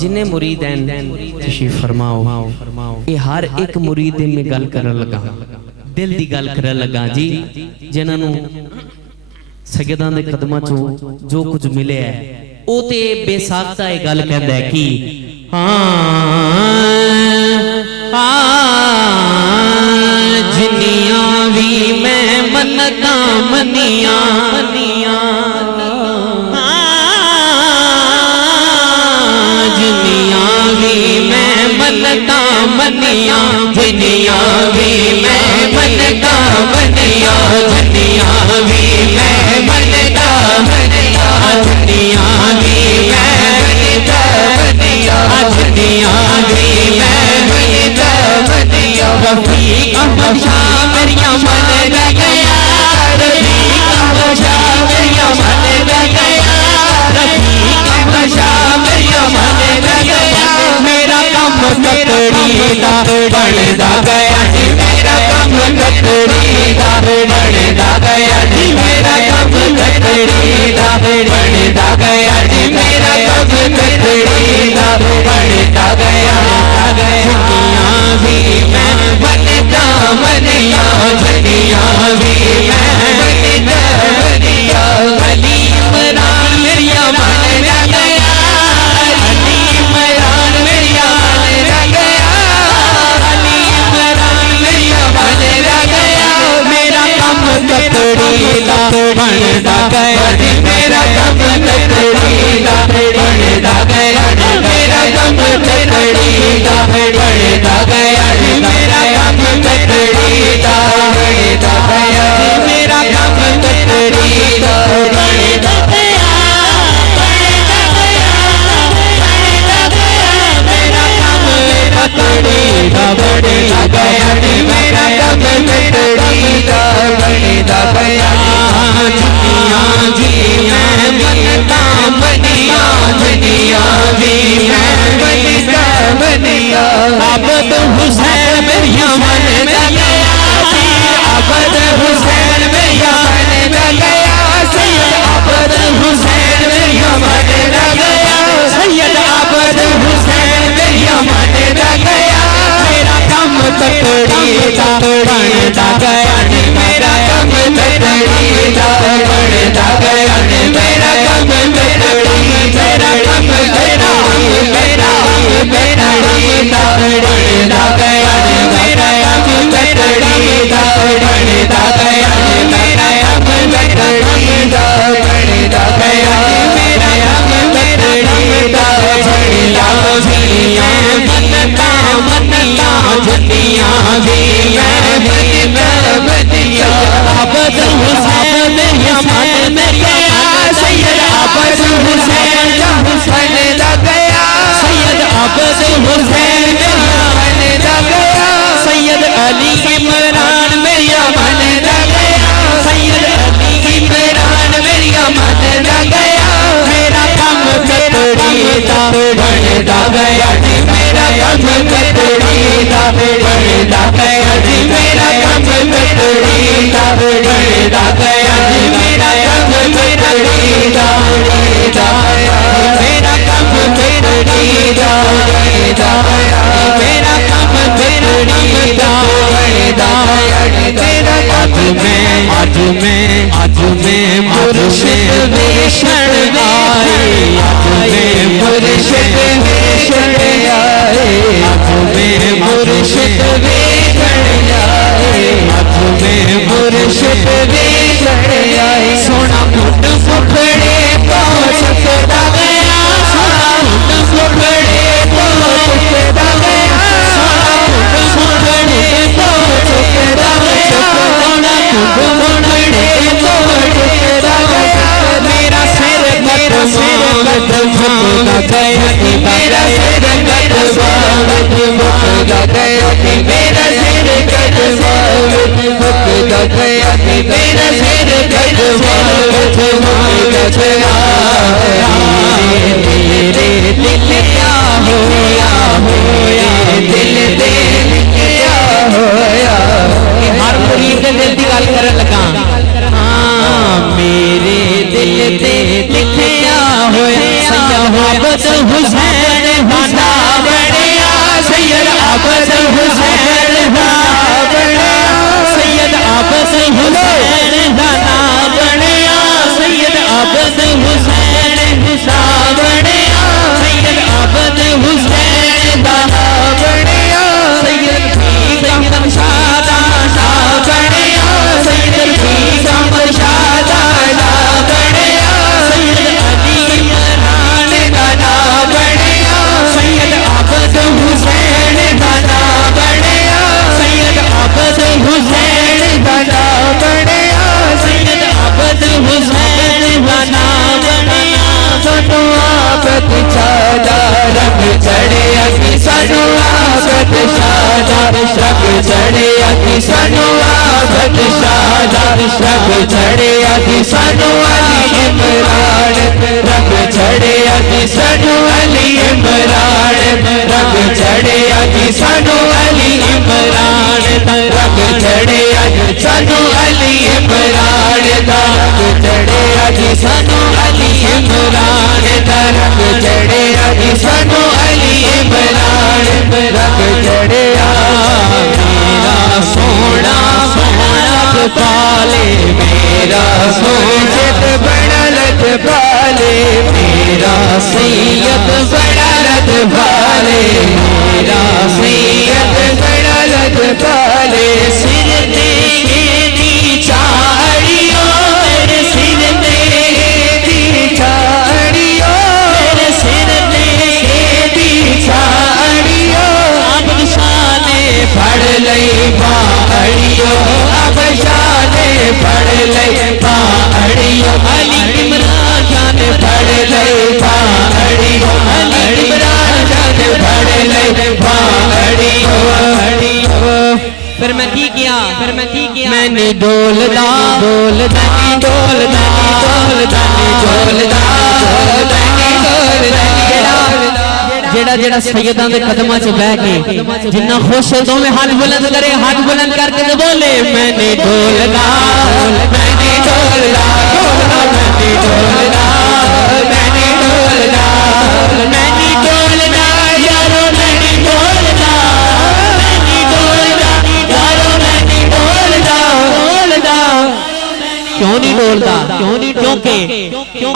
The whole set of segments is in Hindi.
जिन्ने मुरीद हैं तशरीफ फरमाओ। ये हर एक मुरीद में गल करन लगा, दिल दी गल करन लगा जी, जिन्हों सैयदां दे कदमां चों जो कुछ मिले है वो ते बेसाख्ता ये गल कहंदा है कि जिन्नियां भी मैं मन्नतां मनियां मनिया दुनिया भी मैं मनता मनिया दुनिया भी मैं मनता मनिया दुनिया भी मैं मनता मनिया दुनिया भी मैं मनता मनिया रफीक बख्शा मेरिया मन गया रफीक बख्शा मेरिया मन गया रफीक बख्शा मेरिया मन गया मेरा कम कतड़ी दा बनदा गया जी मेरा कम कतड़ी दा बनदा गया जी मेरा कम कतड़ी दा बनदा गया जी मेरा कम कतड़ी दा बनदा गया दुनिया भी मैं बनता मनिया दुनिया भी मैं बनता मनिया अली इमरान मेरिया मन गया अली इमरान मेरिया कतड़ी दा बनदा गया जी मेरा कम कतड़ी दा बनदा गया जी मेरा कम कतड़ी दा बनदा गया जी मेरा कम कतड़ी दा बनदा गया मेरा कम कतड़ी दा बनदा गया बनदा गया बनदा गया मेरा कम कतड़ी दा बनदा गया जी मेरा कम कतड़ी दा बनदा गया दुनिया जी मैं बनता मनिया दुनिया भी मैं बनता मनिया अबद हुसैन मेरिया मन गया अबद हुसैन मेरिया मन गया सैयद अबद हुसैन मेरिया मन गया सैयद अबद हुसैन मेरिया मन गया मेरा कम कतड़ी दा बनदा गया मेरा कम कतड़ी दा बनदा गया मेरा कम कतड़ी मेरा कम कतड़ी मेरा कतड़ी दा बनदा गया मेरा कम कतड़ी दा बनदा गया मेरा कम कतड़ी दा बनदा गया मेरा कम कतड़ी दा बनदा दुनिया बनता मनिया दुनिया भी मैं बनता मनिया अबद हुसैन मेरिया मन गया सैयद अबद हुसैन हुसैन दा गया सैयद अबद हुसैन मेरिया मन गया सैयद अली इमरान मेरिया मन गया सैयद अली इमरान मेरिया मन गया मेरा कम कतड़ी दा बनदा गया जी मेरा कम कतड़ी दा बनदा गया जी मेरा कम कतड़ी दा बनदा गया जी मेरा कम कतड़ी दा बनदा गया मेरा कम कतड़ी दा बनदा गया मेरा कम कतड़ी दा बनदा गया मेरा आज मैं मुर्शिद वेशण आए आज मैं मुर्शिद वेशण आए आज मैं मुर्शिद वेशण आए आज मैं मुर्शिद वेशण आए सोना मुंड फुफड़े पहुंच सकता गया सोना मुंड फुफड़े पहुंच सकता गया सोना मुंड फुफड़े पहुंच सकता गया सोना मुंड फुफड़े पहुंच सकता गया मेरा सिर कदम झुकता गया मेरा सिर कदम झुकता गया मेरा सिर कदम झुकता गया मेरा सिर कदम झुकता गया मेरे दिल क्या होया होया दिल दे क्या होया हर मुरीद दे दिल दी गल करन लगा मेरे दिल दे लिखया होया सैयद अबद हुसैन आबद हुसैन दाना बनिया सैयद आबद हुसैन दाना बनिया सैयद आबद हुसैन दाना बनिया सैयद आबद हुसैन दाना बनिया सैयद फीज़ शादा शाह बनिया सैयद फीज़ शादा शाह बनिया सैयद अली इमरान दाना बनिया सैयद आबद हुसैन दाना बनिया सैयद आबद हुसैन दाना बनिया सैयद आबद हुसैन दाना बनिया सानू आबद शादा रंग चढ़े अगी सानू आबद शादा रंग चढ़े अगी सानू आबद शादा रंग चढ़े अगी सानू अली इमरान रंग चढ़े अगी सानू अली इमरान रंग चढ़े अगी सानू अली इमरान रंग चढ़े अगी सानू अली इमरान रंग चढ़े अगी सानू अली इमरान रंग चढ़े अगी सानू अली इमरान रंग चढ़े मेरा सोना सोना पाले मेरा सोजत बड़ा लत पाले मेरा सैयद बड़ा लत पाले मेरा सैयद बड़ा लत पाले सिर तेरी चाड़ियो मेरे सिर तेरी चाड़ियो मेरे सिर तेरी चाड़ियो अब शाने पढ़ लई बाड़ियो अब शाने पढ़ लई बाड़ियो अली इमरान जाने पढ़ लई बाड़ियो अली इमरान जाने पढ़ लई बाड़ियो फिर मैं की किया मैंने डोलदा डोलदा डोलदा डोलदा डोलदा जेड़ा जेड़ा सैयदां दे कदमां च बैठ के जिन्ना खुश है दोवें हाथ बुलंद करे हाथ बुलंद करके तो बोले मैंने डोलदा मैंने डोलदा मैंने डोलदा मैंने डोलदा मैंने डोलदा यारो मैंने डोलदा मैंने डोलदा यारो मैंने डोलदा डोलदा क्यों नहीं डोलदा क्योंकि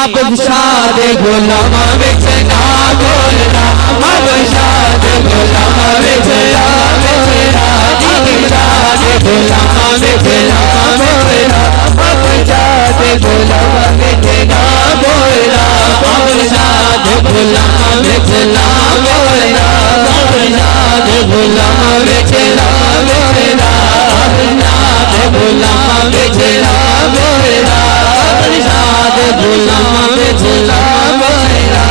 आप शाद गुलामा विच ना बोलदा अब शाद गुलामा विच ना बोलदा अब शाद गुलामा विच ना बोलदा अब शाद गुलामा विच ना बोलदा अब शाद गुलामा विच ना बोलदा अब शाद गुलामा विच ना बोलदा अब शाद गुलामा विच ना बोलदा अब शाद गुलामा विच ना बोलदा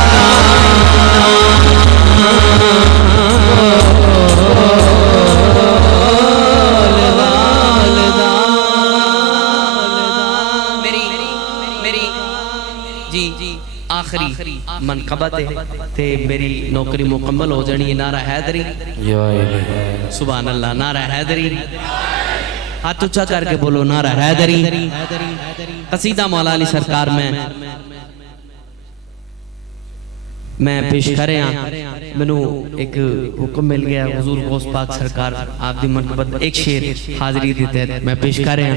आखिरी मनकबत ते मेरी नौकरी मुकम्मल हो जानी है नारा हैदरी सुभान अल्लाह नारा हैदरी हाथ ऊंचा करके बोलो नारा हैदरी कसीदा मौला अली सरकार में मैं पेश कर रहा मैनू एक हुक्म मिल गया हुजूर गौस पाक सरकार आप दी मनकबत एक शेर हाजिरी दी तहत मैं पेश कर रहा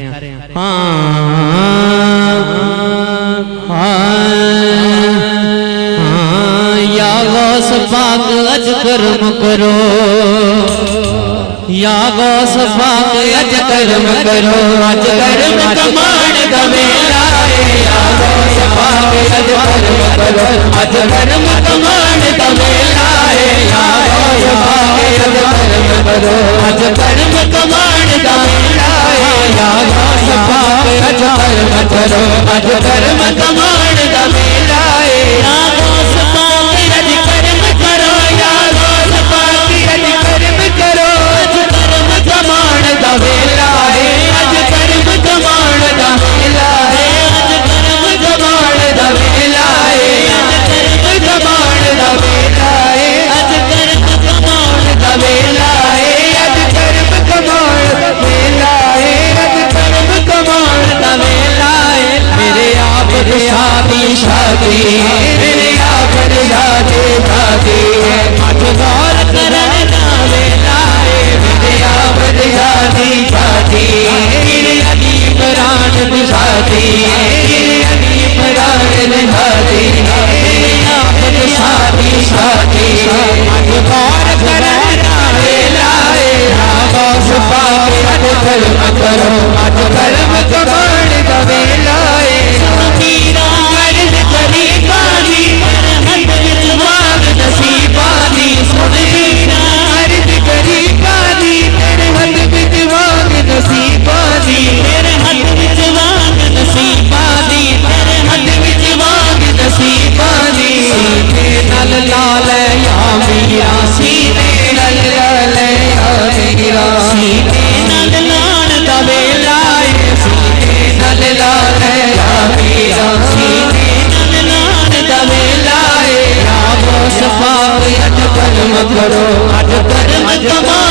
या गौस पाक अज कर्म करो या गौस पाक अज कर्म करो अज कर्म कमान दा वेला या गौस पाक अज कर्म करो अज कर्म कमान दा वेला या गौस पाक अज कर्म करो अज कर्म कमान दा वेला या गौस पाक अज कर्म करो अज कर्म कमान दा वेला या गौस पाक अज कर्म करो या गौस पाक अज कर्म करो अज कर्म कमान दा वेला अज कर्म कमान दा वेला अज कर्म कमान दा वेला अज कर्म कमान दा वेला अज कर्म कमान दा वेला अज कर्म कमान दा वेला अज कर्म कमान दा वेला मेरे आप दे करो अज कर्म कमाओ